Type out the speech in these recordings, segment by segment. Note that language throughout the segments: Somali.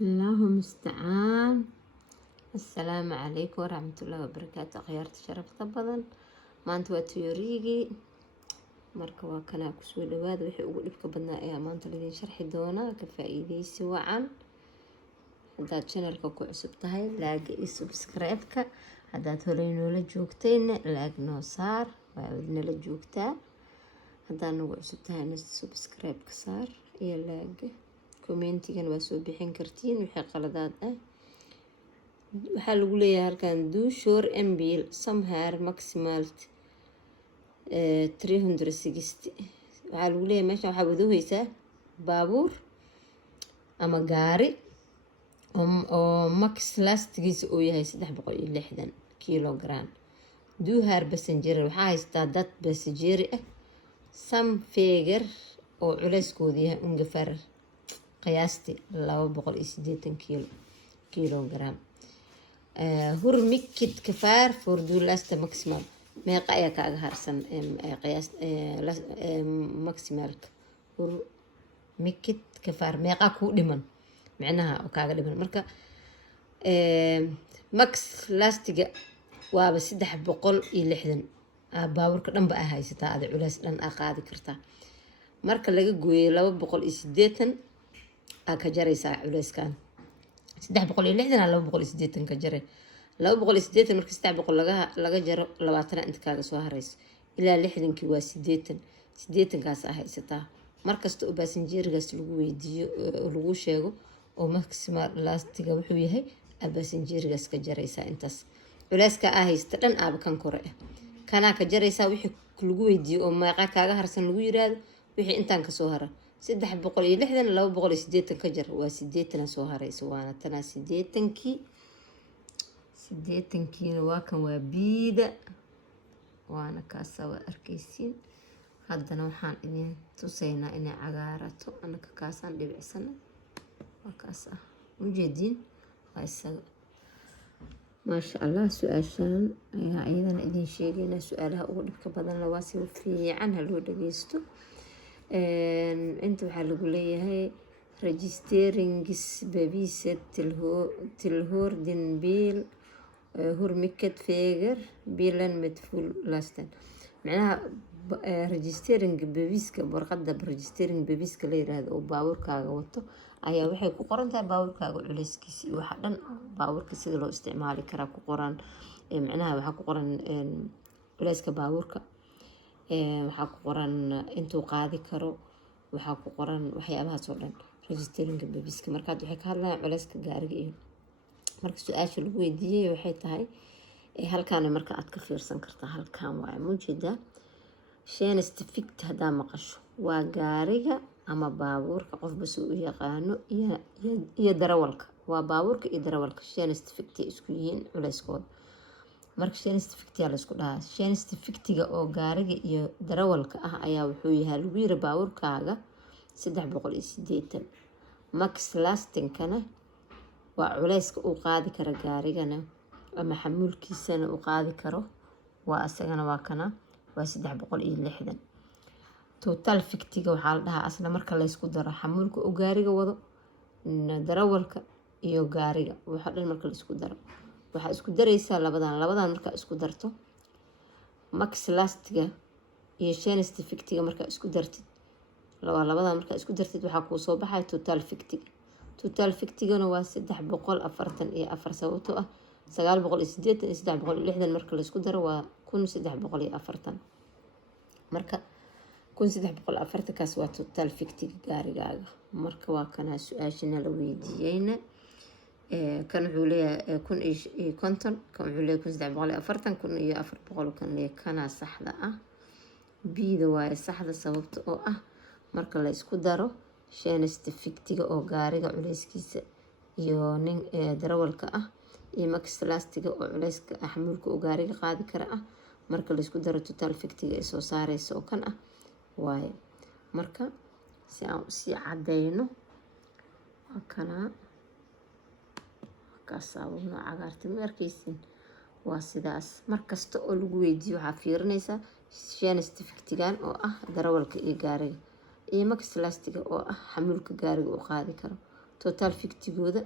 الله المستعان. السلام عليكم ورحمة الله وبركاته. أخيارتي شرفت بدن maanta waa tiyoriigii marka waa kanaa kusoo dhawaada wixii ugu dhibka badnaa ayaa maanta laydin sharxi doonaa. ka faa'iidaysi wacan. haddaad channelka ku cusub tahay laaga iyo subscribe-ka, haddaad horey noola joogtayna laag noo saar, waa nala joogtaa. haddaad nagu cusub tahayna subscribe-ka saar iyo laaga. commentigan waa soo bixin kartiin wixii qaladaad ah. waxaa lagu leeyahay halkan do shore mbil somewhere maximal 360. waxaa lagu leeyahay meeshan waxaa wadahaysaa baabuur ama gaari oo max lastigiisa uu yahay 360 kilogram. do her passenger waxaa haystaa dad passenger ah some figure oo culeyskooda yahay ungefar qiyaastii 280 kilogram. hurmikid kafaar for do last maximum meeqa ayaa kaaga harsan qiyaas maximalka. hurmikid kafaar meeqa kuu dhiman macnaha oo kaaga dhiman. marka max lastiga waaba 360 baabuurka dhanba a haysataa ada culeys dhan a qaadi kartaa. marka laga gooyay 280 aa ka jaraysaa culeyskan. 360 aa 280 ka jaray. 280 marka 300 laga jaro 20 inta kaaga soo harayso ilaa 60 waa 80 kaas ah haysataa. markasta oo passenger-gaas lagu weydiiyo lagu sheego oo maximal lastiga wuxuu yahay passenger-gaas ka jaraysaa intaas. culeyska ah haysta dhan aaba kan kore ah kana ka jaraysaa wixii lagu weydiiyo oo meeqa kaaga harsan lagu yiraahdo wixii intaan ka soo hara 360 280 ka jar waa 80 soo harayso waana tana 80 waa kan waa biida waana kaasa waa arkaysiin. haddana waxaan idin tusaynaa inay cagaarato anaka kaasaan dhibicsana waa kaasa ujeediin waa isaga maasha allah. su-aashaan ayaa iyadana idin sheegaynaa su-aalaha ugu dhibka badan la waa si fiican ha loo dhageysto. inta waxaa lagu leeyahay registeringis babiset tilhordin bil hurmiket feger bilan medful lasten. macnaha registering babiska warqada registering babiska la yiraahdo oo baabuurkaaga wato ayaa waxay ku qoran tahay baabuurkaaga culeyskiisa iyo waxa dhan baabuurka sida loo isticmaali karaa ku qoran. macnaha waxaa ku qoran culeyska baabuurka, waxaa ku qoran intuu qaadi karo, waxaa ku qoran waxyaabahaas oo dhan registeringa babiska. markaad waxay ka hadlayaan culeyska gaariga iyo marka su-aasha lagu weydiiyey waxay tahay halkaan marka aad ka fiirsan kartaa. halkaan waa muujeedaa shenestifict haddaa maqasho waa gaariga ama baabuurka qofba si u yaqaano iyo darawalka. waa baabuurka iyo darawalka shenestifict isku yihiin culeyskooda. marka shenestifictiga la isku dhahaa shenestifictiga oo gaariga iyo darawalka ah ayaa wuxuu yahay lagu yiri baabuurkaaga 380. max lastinkana waa culeyska uu qaadi karo gaarigana ama xamuulkiisana uu qaadi karo waa asagana waa kana waa 360. total fictiga waxaa la dhahaa asna marka la isku daro xamuulka uu gaariga wado darawalka iyo gaariga waxa dhan marka la isku daro waxaa isku daraysaa labadan markaa isku darto max lastiga iyo shenestifictiga markaa isku dartid labadan markaa isku dartid waxaa kuu soo baxay total fictiga. total fictigana waa 344 sababtoo ah 980 iyo 360 marka la isku daro waa 1340. marka 1340 kaas waa total fictiga gaarigaaga. marka waa kana su-aashana la weydiiyeyna kan wuxuu leeyahay 1050 kan wuxuu leeyahay 1340 1400 kan leeyahay kana saxda ah. biida waaye saxda sababta oo ah marka la isku daro shenestifictiga oo gaariga culeyskiisa iyo nin darawalka ah iyo max lastiga oo culeyska xamuulka oo gaariga qaadi kara ah marka la isku daro total fictiga ay soo saarayso oo kan ah waaye. marka si aan si cadeyno waa kana kaasawno cagaarta ma arkaysin waa sidaas. markasta oo lagu weydiiyo waxaa fiirinaysaa shenestifictigan oo ah darawalka iyo gaariga iyo max lastiga oo ah xamuulka gaariga uu qaadi karo total fictigooda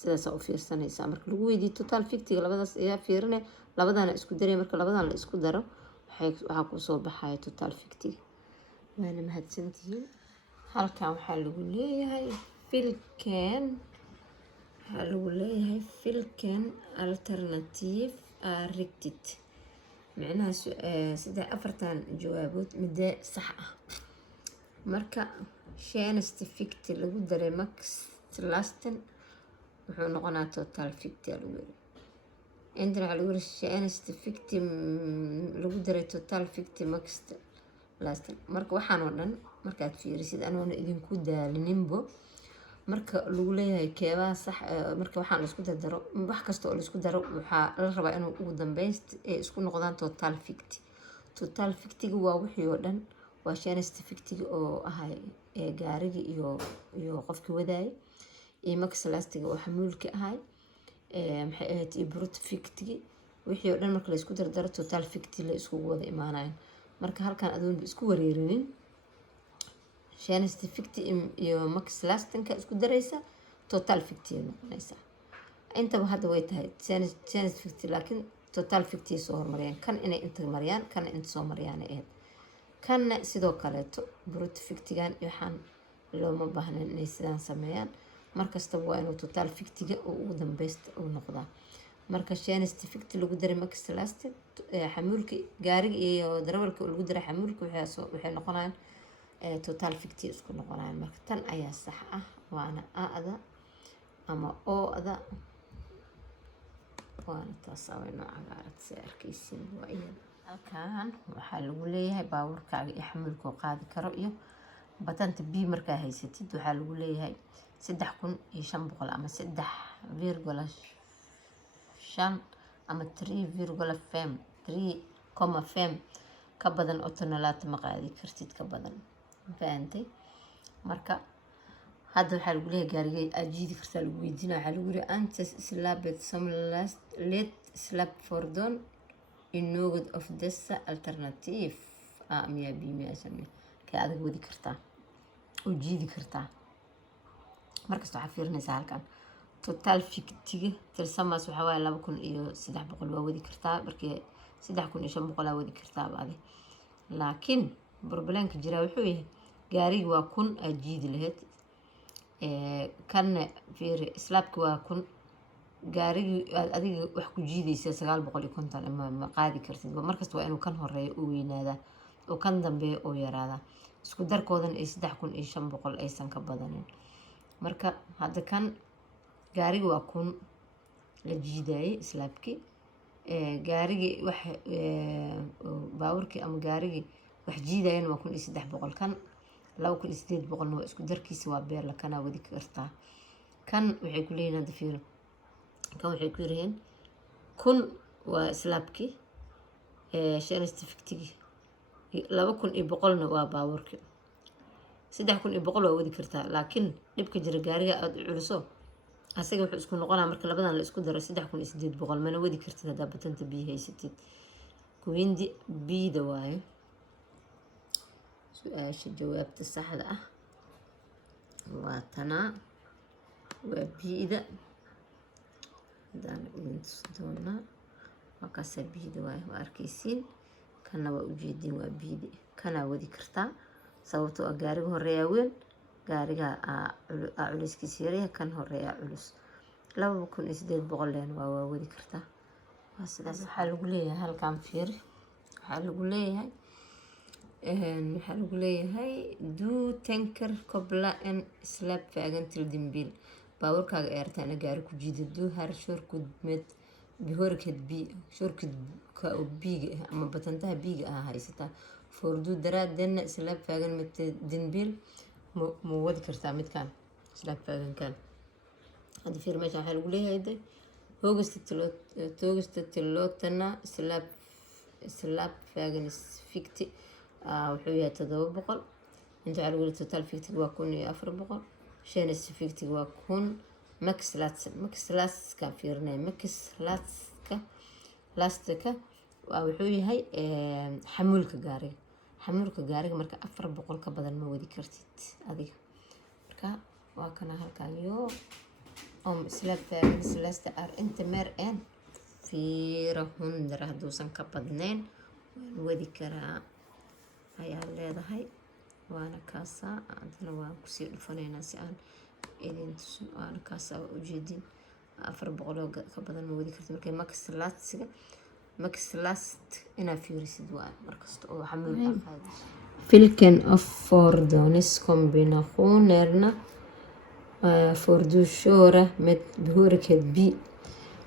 sidaasaa u fiirsanaysaa. marka lagu weydiiyo total fictiga labadaas ayaa fiirine, labadaana isku daray. marka labadan la isku daro waxaa kusoo baxaya total fictiga. waana mahadsantihiin. halkan waxaa lagu leeyahay filken alternative rectit, micnaha afartan jawaabood midee sax ah. marka shanest ficti lagu daray max lasten wuxuu noqonaa total ficti lagu yiri. intan waxaa lagu yiri shanest ficti lagu daray total ficti max lasten. marka waxaan oo dhan markaad fiirisid anoona idinku daalininbo, marka lagu leeyahay keebaa sax, marka waxaan la isku dardaro, wax kasta oo la isku daro waxaa la rabaa inuu ugu dambeyn isku noqdaan total ficti. total fictiga waa wixii oo dhan, waa shanest fictiga oo ahay gaarigi iyo qofkii wadaayay, iyo max lastiga oo xamuulka ahay, maxay ahayd iyo brute fictigi, wixii oo dhan marka la isku dardaro total ficti la iskugu wada imaanayo. marka halkan adoon isku wareerinin, shanest ficti iyo max lastenka isku daraysa total ficti noqonaysa. intaba hadda way tahay shanest ficti, laakiin total ficti soo hormariyaan, kan inay inta mariyaan, kan inta soo mariyaan ay ahayd. kanna sidoo kaleeto brute fictigan waxaan looma baahnayn inay sidaan sameeyaan, markastaba waa inuu total fictiga ugu dambeysta uu noqdaa. marka shanest ficti lagu daray max lasten, xamuulka gaariga iyo darawalka lagu daray xamuulka waxay noqonayaan total ficti isku noqonayaan. marka tan ayaa sax ah, waana a-da ama o-da, waana taas away nooca cagaarad si arkaysiin waa iyada. halkan waxaa lagu leeyahay baabuurkaaga iyo xamuulka qaadi karo iyo batanta b markaa haysatid waxaa lagu leeyahay 3,500 ama 3,5 ama 3,5 ka badan oo tonelaad ma qaadi kartid ka badan, fahamtay. marka hadda waxaa lagu leeyahay gaarigay aad jiidi kartaa lagu weydiina, waxaa lagu yiri antes slabet som let slab fordon in något of dessa alternativ miya b miya samee kay adag wadi kartaa oo jiidi kartaa. markasta waxaa fiirinaysaa halkan total fictiga tirsamas waxaa waaye 2,300 waa wadi kartaa, markii 3,500 wadi kartaa baadi. laakiin problemka jira wuxuu yahay gaarigi waa 1,000 aad jiidi lahayd, kanna fiiri slabki waa 1,000, gaarigi aad adiga wax ku jiidaysa 950 ma qaadi kartid. markasta waa inuu kan horeeyo u weynaadaa oo kan dambeeyo oo yaraadaa, isku darkoodan ay 3,500 aysan ka badanin. marka hadda kan gaarigi waa 1,000 la jiidayay slabki, gaarigi wax baaburkii ama gaarigi wax jiidayeen waa 1,300, kan 2,800 waa isku darkiisa waa beerla, kana wadi kartaa. kan waxay ku leeyihiin hadda fiiro, kan waxay ku yiraahdeen 1,000 waa slabki, shanest fictigi 2,100 waa baaburkii, 3,100 waa wadi kartaa. laakiin dhibka jira gaariga aad u culiso asaga wuxuu isku noqonaa marka labadan la isku daro 3,800 mana wadi kartid haddaa batanta b haysatid. kuwindi bida waaye su-aasha jawaabta saxda ah waa tanaa, waa bida. hadaan idin tusi doonaa waa kaasa bida waaye, waa arkaysiin. kana waa ujeediin waa bidi, kana wadi kartaa sababtoo ah gaariga horeeyaa weyn, gaariga culiskiisa yaryahay, kan horeeyaa culus. 2,800 leen waa wadi kartaa, waa sidaas. waxaa lagu leeyahay halkan fiiri, waxaa lagu leeyahay du tanker kobla en slab fagan til din bil, baaburkaaga eertaana gaari ku jiida du har shorkud med bihorked bi shorkud ka biiga ama batantaha biiga ah haysataa fordu daraad denna slab fagan med din bil ma wadi kartaa midkaan slab fagan kan. hadda fiir meesha waxaa lagu leeyahay de toogasta tilootana slab fagan ficti wuxuu yahay 700. inta waxaa lagu leeyahay total fictiga waa 1,400, shanest fictiga waa 1,000, max laska fiirinaya max lastka waa wuxuu yahay xamuulka gaariga marka 400 ka badan ma wadi kartid adiga. marka waa kana halkan yo om slab taagan silasta ar inta meer en 400 hadduusan ka badnayn waan wadi karaa ayaa leedahay waana kaasaa adna waan kusii dhufanaynaa si aan idin tusin waana kaasaa ujeedin 400 ka badan ma wadi kartid markay max last inaa fiirisid waa markasta oo xamuul qaadi filken of fordonis kombinationerna fordushora med behörighet B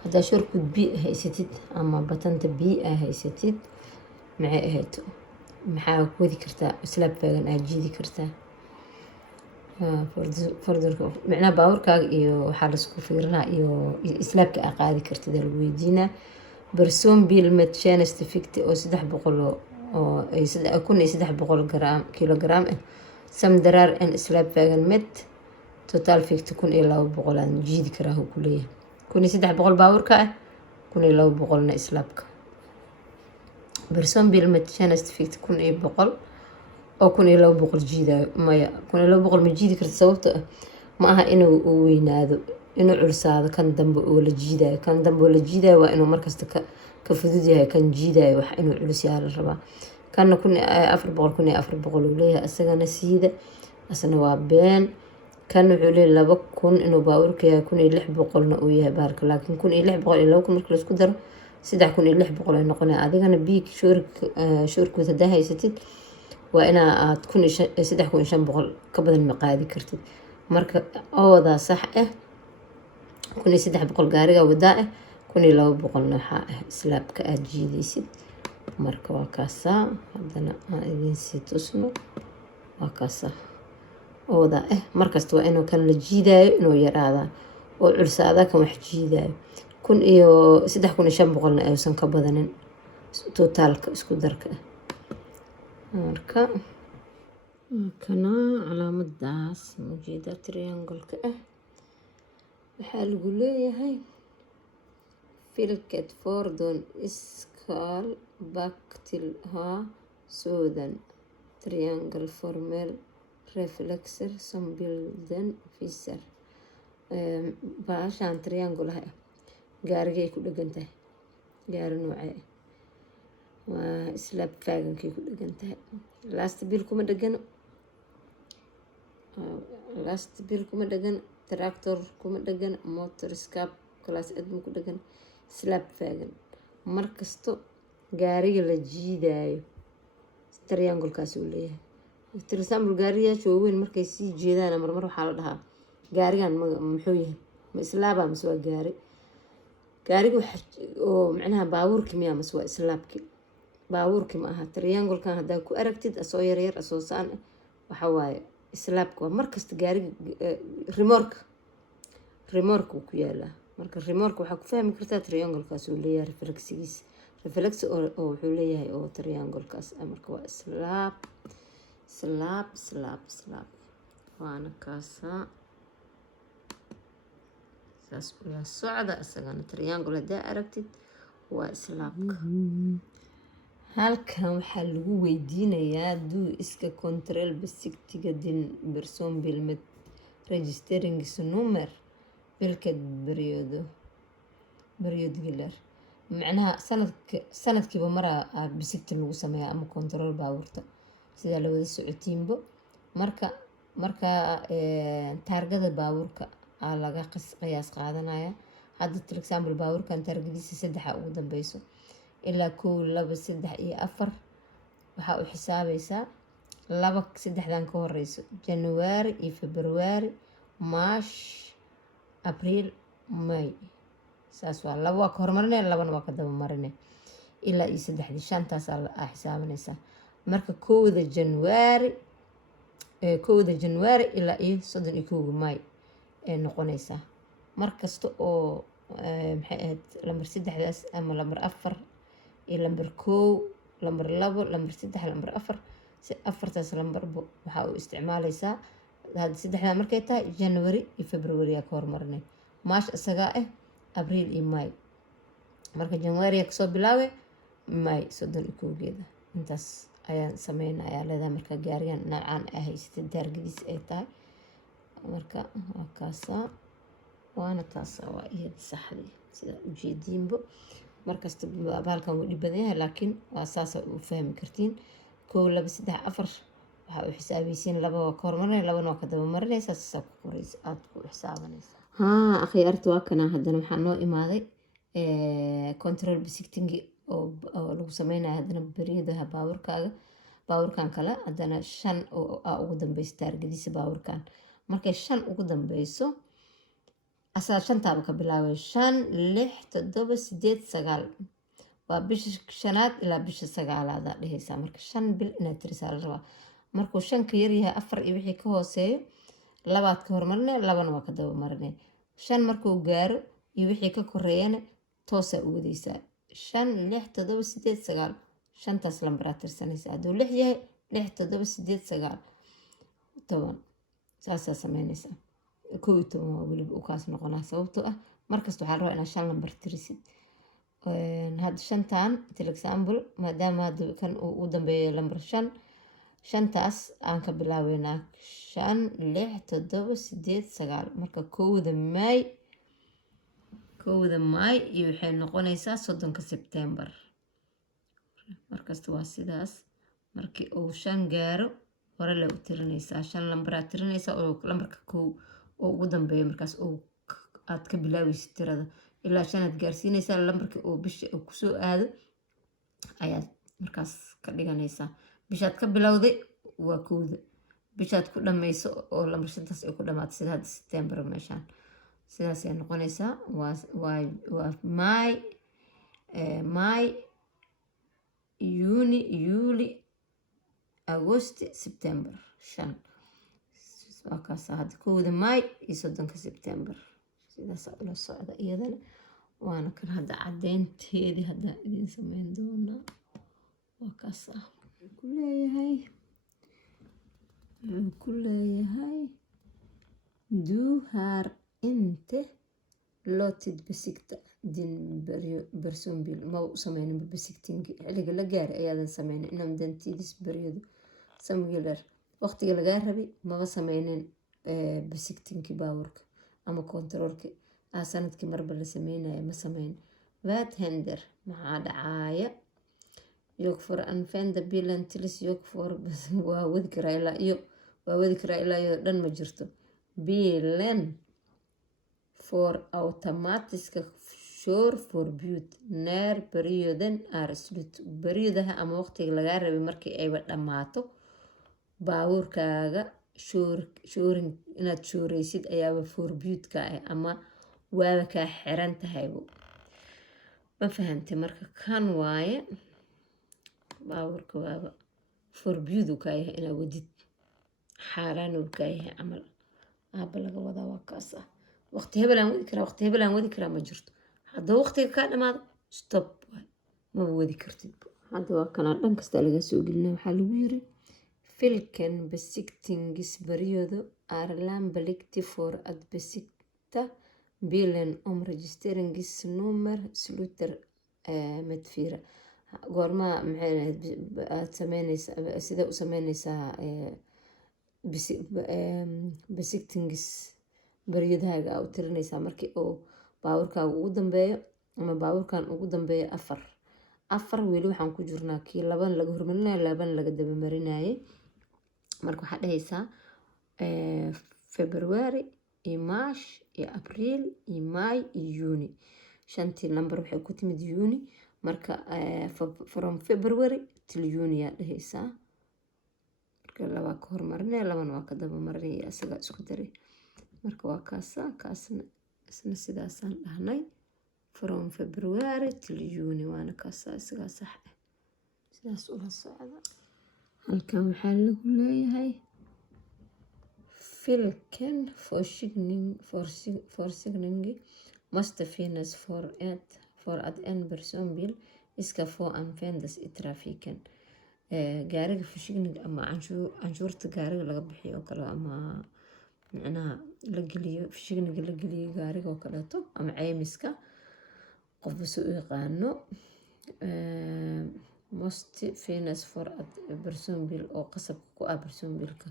haddaa shorkud B haysatid ama batanta B haysatid maxay ahayd maxaa ku wadi kartaa slab faagan aad jiidi kartaa fordurka macnaha baaburkaaga iyo waxaa laisku fiirinaa iyo slabka aa qaadi kartid lagu weydiinaa برسوم بالمت شانست فيكتي أو 300 أو أي 300 جرام كيلوغرام سم درار إن سلاب فاجن مت توتال فيكتي كون إلا وبقولان جيد كراه كلية كوني 300 باور كا كون إلا وبقولنا سلابك برسوم بالمت شانست فيكتي كون إيه بقول أو كون إلا وبقول جيدا ما كون إلا وبقول مجيد كرت صوته معها إنه وينادو inuu cursaado kan dambe oo la jiidayo kan dambe oo la jiidayo waa inuu markasta ka fudud yahay kan jiidayo wax inuu culus yahay la rabaa kana 400 uu leeyahay asagana siida asna waa been kan wuxuu leeyahay 2000 inuu baaburka yahay 1600 na uu yahay baarka laakiin 1600 iyo 2000 marka la isku daro 3600 ay noqonaya adigana biig shoorkood hadaa haysatid waa inaa aad 3500 ka badan ma qaadi kartid marka ooda sax ah 1300 gaariga wadaa 1200 nooxa slaabka aad jiidaysid marka waa kaasa hadana aan idin sii tusno waa kaasa ooda markasta waa inuu kan la jiidayo inuu yaraada oo culsaada kan wax jiidayo 3500 na aysan ka badanin totalka isku darka marka kana calaamadaas muujida triangle-ka waxaa lagu leeyahay filket fordon iskal baktil ha sodan triangle formel reflexer som bilden visar baashaan triangle gaarigay ku dhegan tahay gaari noocee waa slab faaгаnkay ku dhegan tahay last bill kuma dhegan tractor kuma dhegan motor scap class edma ku dhegan slab faagan markasto gaariga la jiidayo triangle-kaas uu leeyahay for example gaariyaasha waaweyn markay sii jeedaan marmar waxaa la dhahaa gaarigan muxuu yahay ma islaaba mise waa gaariga oo macnaha baabuurki miyaa mise waa islaabki baabuurki ma aha triangle-kan haddaa ku aragtid asoo yaryar asoo saan waxa waaye islaabka waa markasta gaariga remorka uu ku yaalaa marka remorka waxaa ku fahmi kartaa triangle-kaas uu leeyahay reflex oo wuxuu leeyahay oo triangle-kaas marka waa slaab waana kaasaa saas ula socda isagana triangle haddaa aragtid waa slaabka halkan waxaa lagu weydiinayaa duu iska control basigtiga din berson bilmed registering number bilkad period gilar macnaha sanadkiiba maraa basigti lagu sameeyaa ama control baabuurta sidaa la wada socotiinbo marka taargada baabuurka laga qiyaas qaadanaya hadda for example baabuurkan taargadiisa 3 ugu dambeyso ilaa 1 2 3 iyo 4 waxaa u xisaabaysaa 3dan ka horeyso January iyo February March April May saas waa 2 waa ka hormarinay 2 waa ka daba marinay ilaa iyo 3 shantaas aa xisaabanaysaa marka 1 January ilaa iyo 31 May ee noqonaysaa markasta oo maxay ahayd lambar 3daas ama lambar 4 iyo lambar 1 lambar 2 lambar 3 lambar 4 si afartaas lambarba waxaa u isticmaalaysaa hadda 3da markay tahay January iyo February ka hormarinay March isagaa April iyo May marka January kasoo bilaaway May 31geeda intaas ayaan sameynayaa leedahay marka gaarigan noocaan haysatid taargadiis ay tahay marka waa kaasaa waana taasaa waa iyada saxdii sida ujeediinbo markasta baalkan wuu dhib badan yahay laakiin waa saasa u fahmi kartiin 1 2 3 4 waxaa u xisaabaysiin 2 waa ka hormarinaya 2 waa ka daba marinaysaa saasaa ku qoraysa aad ku xisaabanaysaa akhyaarta waa kana haddana waxaa noo imaaday control bisightingi oo lagu sameynaya haddana beriyadaha baaburkan kale haddana 5 oo ugu dambeysa taargadiisa baaburkan markay 5 ugu dambeyso asaa 5 taaba ka bilaabay 5 6 7 8 9 waa bisha 5aad ilaa bisha 9aad aad dhehaysaa marka 5 bil inaad tirisaa la rabaa markuu 5 ka yar yahay 4 iyo wixii ka hooseeyo 2 ka hormarinay 2 waa ka daba marinay 5 markuu gaaro iyo wixii ka koreeyana toosaa u wadaysaa 5 6 7 8 9 5taas lambar tirsanaysaa hadduu 6 yahay 6 7 8 9 10 saasaa samaynaysaa 11 waa weliba u kaas noqonaa sababtoo ah markasta waxaa la rabaa inaad 5 lambar tirisid hadda 5tan til example maadaama hadda kan u dambeeyo lambar 5 5taas aan ka bilaabeynaa 5 6 7 8 9 marka 1 May iyo waxay noqonaysaa 30 September markasta waa sidaas markii uu 5 gaaro hore la u tirinaysaa 5 lambar aad tirinaysaa oo lambarka 1 oo ugu dambeeyo markaas oo aad ka bilaabaysid tirada ilaa 5 aad gaarsiinaysaa lambarkii oo bisha uu ku soo aado ayaad markaas ka dhiganaysaa bishaad ka bilowday waa 1 bishaad ku dhammayso oo lambar 5taas ay ku dhamaato sida hadda September meeshaan sidaas ay noqonaysaa waa May Juni July Agosti September 5 waa kaas hadda 1 May iyo 30 September sidaas ula socda iyadana waana kan hadda cadeynteedii hadda idin sameyn doonaa waa kaas ku leeyahay du har inte låtit besikta din personbil ma u sameynin besiktingi xilliga la gaaray ayaadan sameynin inaan dantiidis beriyadu samgeler waqtiga lagaa rabay maba sameynin besiktinki baaburka ama kontaroolka sanadkii marba la sameynaya ma sameyn vad händer maxaa dhacaaya jag får använda bilen tills jag får waa wadi karaa ilaa iyo dhan ma jirto bilen får automatiska körförbud när perioden är slut periodaha ama waqtiga lagaa rabay markii ayba dhammaato baabuurkaaga shoorin inaad shooreysid ayaaba forbudka ah ama waaba kaa xiran tahaybo ma fahantay marka kan waaye baabuurka waaba forbudu kaa yahay inaad wadid xaaraan uu kaa yahay camal aaba laga wadaa waa kaas ah waqti hebelaan wadi karaa ma jirto haddaba waqtiga kaa dhamaado stop maba wadi kartid hadda waa kanaa dhan kasta laga soo gelina waxaa lagu yiri filken besiktingisperiodo är lämplig för att besikta bilen om registreringsnummer slutar med 4 goorma maxay aad sameynaysaa sida u sameynaysaa besiktingis baryadahaaga u tirinaysaa markii oo baaburkaaga ugu dambeeyo ama baaburkan ugu dambeeyo 4 weli waxaan ku jirnaa kii 2 laga hormarinayo 2 laga daba marinayay marka waxaa dhahaysaa February iyo March iyo April iyo May iyo Juni 5tii number waxay ku timid Juni marka from February till Juni yaa dhahaysaa marka 2 ka hormarinaya 2 waa ka daba marinaya isaga isku daray marka waa kaasna isna sidaasaan dhahnay from February till Juni waana kaasa isaga sax ah sidaas ula socda halkan waxaa lagu leeyahay filken försäkring måste finnas för att en personbil ska få användas i trafiken gaariga försäkring ama canshuurta gaariga laga bixiyo oo kale ama macnaha la geliyo försäkringa la geliyo gaariga oo kaleeto ama caymiska qofba soo yaqaano måste finnas för att personbil oo qasab ku ah personbilka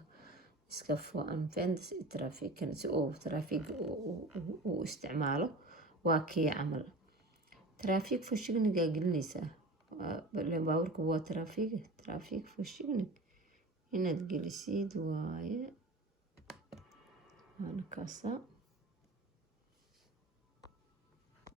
iska få anvendes i trafiken si uu trafik u isticmaalo waa kii camal trafik fushignigaa gelinaysaa baabuurka waa trafik fushignig inaad gelisid waaye waana kaasa